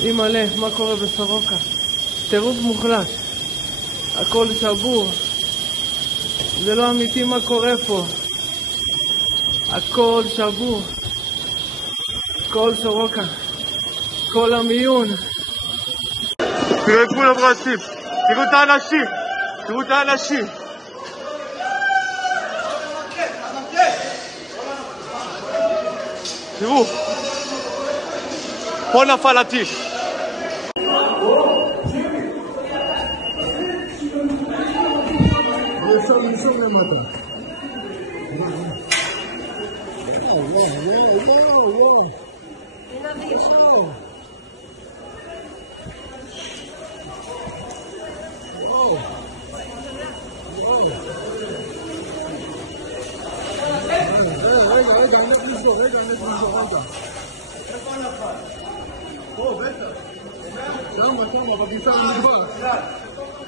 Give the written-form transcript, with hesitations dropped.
אימא'לה, מה קורה בסורוקה? טירוף מוחלט. הכל שבור. זה לא אמיתי מה קורה פה. הכל שבור. כל סורוקה. כל המיון. תראו את כולם רצים. תראו את האנשים. תראו את האנשים. תראו. פה נפל הטיל. רגע, בגישה המדבר.